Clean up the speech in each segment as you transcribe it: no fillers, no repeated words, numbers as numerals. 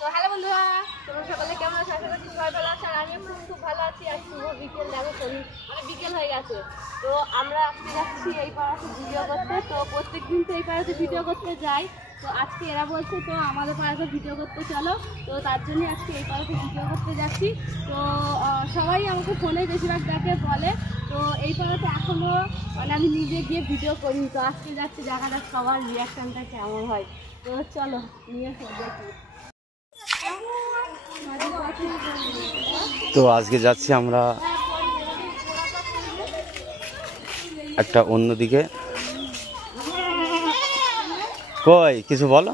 তো হ্যালো বন্ধুরা, তোমরা সকলে কেমন আছো? আশা করছি সবাই ভালো আছে। আর আমি খুব ভালো আছি। আর শুভ বিকেল, দেখো মানে বিকেল হয়ে গেছে। তো আমরা আজকে যাচ্ছি এই পাড়াতে ভিডিও করতে। তো প্রত্যেক দিন তো এই পাড়াতে ভিডিও করতে যাই। তো আজকে এরা বলছে তো আমাদের পাড়াতে ভিডিও করতে চলো। তো তার জন্যই আজকে এই পাড়াতে ভিডিও করতে যাচ্ছি। তো সবাই আমাকে ফোনে বেশিরভাগ দেখে বলে। তো এই পাড়াতে এখনও মানে আমি নিজে গিয়ে ভিডিও করি। তো আজকে যাচ্ছি, দেখা যাক সবার রিয়াকশানটা কেমন হয়। তো চলো নিয়ে দেখি। তো আজকে যাচ্ছি আমরা একটা অন্যদিকে। কই কিছু বলো।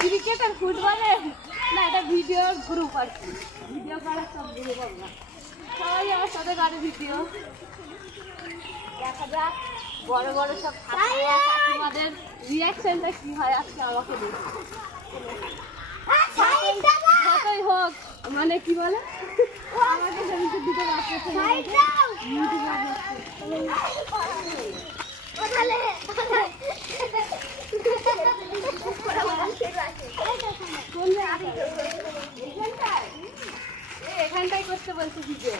ক্রিকেট আর ফুটবলের না, এটা ভিডিওর গ্রুপ আর কি। ভিডিও করার সব গ্রুপ আমরা সবাই আমার সাথে করে ভিডিও। দেখা যাক বড় বড় সব কাকিমাদের রিয়াকশনটা কি হয় আজকে আমাকে দেখি। যতই হোক মানে কি বলে আমাকে সেদিকে দিতে পারছে এখানটাই করতে বলছি ভিডিও।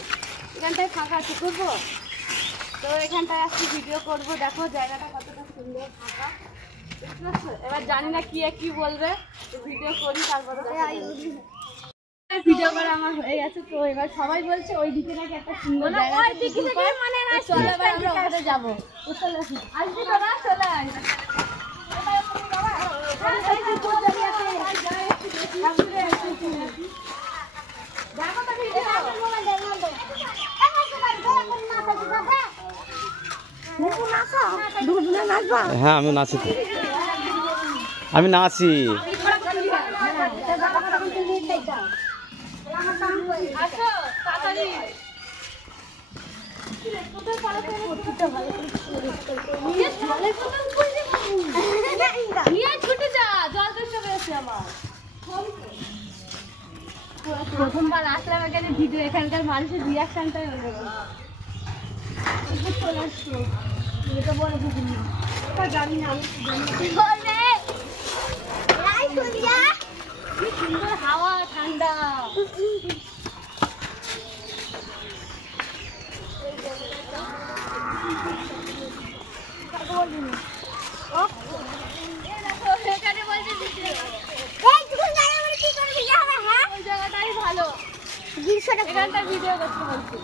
এখানটায় ফাঁকা আছে, করবো। তো এখানটায় আসছি ভিডিও করবো। দেখো জায়গাটা কতটা সুন্দর ফাঁকা। এবার জানি না কি বলবে। তো ভিডিও করি, তারপরে ভিডিও করা আমার হয়ে গেছে। তো এবার সবাই বলছে ওই দিকে নাকি একটা সুন্দর জায়গা আছে, চলো এবার আমরা ওখানে যাবো। তো চলে আসি, আসবি তোরা, চলে আয়। দেখো তো ভিডিও হ্যাঁ আমি নাচি, আমি নাচি। প্রথমবার আসলাম এখানে ভিডিও, এখানকার মানুষের রিয়াকশনটাই অন্যরকম। চলে আসছো এটা বড় পুকুর না, জানি না আমি কি সুন্দর হাওয়া, ঠান্ডা। জায়গাটাই ভালো, এখানটা ভিডিও করতে বলছি।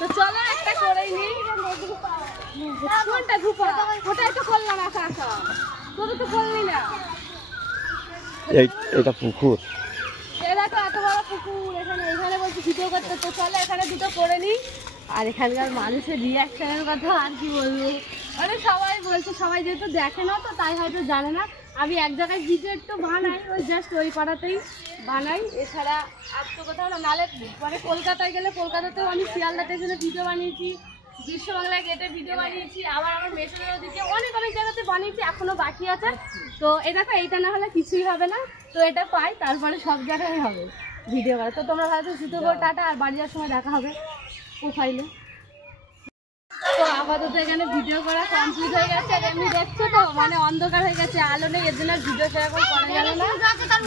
তো চলো একটা করেই নি। কোনটা ধুপা? ওটাই তো করলাম একা একা, তোর তো করলি না। এটা পুকুর, দেখো এত বড় পুকুর। এখানে বলছি ভিডিও করতে। তো চলো এখানে দুটো করে নি। আর এখানকার মানুষের রিয়াকশনের কথা আর কি বলবো, মানে সবাই বলছে, সবাই যেহেতু দেখে না তো তাই হয়তো জানে না। আমি এক জায়গায় ভিডিও একটু বানাই, ওই জাস্ট ওই পাড়াতেই বানাই, এছাড়া আর তো কোথাও না। নাহলে মানে কলকাতায় গেলে কলকাতাতেও আমি শিয়ালদা স্টেশনে ভিডিও বানিয়েছি, বিশ্ববাংলা গেটে ভিডিও বানিয়েছি, আবার আমার মেশিনের ওদিকে অনেক জায়গাতে বানিয়েছি, এখনো বাকি আছে। তো এই দেখো, এইটা না হলে কিছুই হবে না। তো এটা পাই, তারপরে সব জায়গায় হবে ভিডিও করা। তো তোমরা ভালো সুতো করে টাটা, আর বাড়ি যাওয়ার সময় দেখা হবে প্রোফাইলে। তো আপাতত এখানে ভিডিও করা কমপ্লিট হয়ে গেছে। আর এমনি দেখছো তো মানে অন্ধকার হয়ে গেছে, আলো নেই, এর জন্য ভিডিও সেরকম করা গেল না।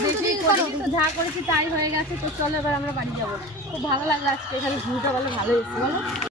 বেশি করেছি তো যা করেছি তাই হয়ে গেছে। তো চলো এবার আমরা বাড়ি যাবো। খুব ভালো লাগলো আজকে এখানে ভিউটা, বলো ভালো এসেছে বলো।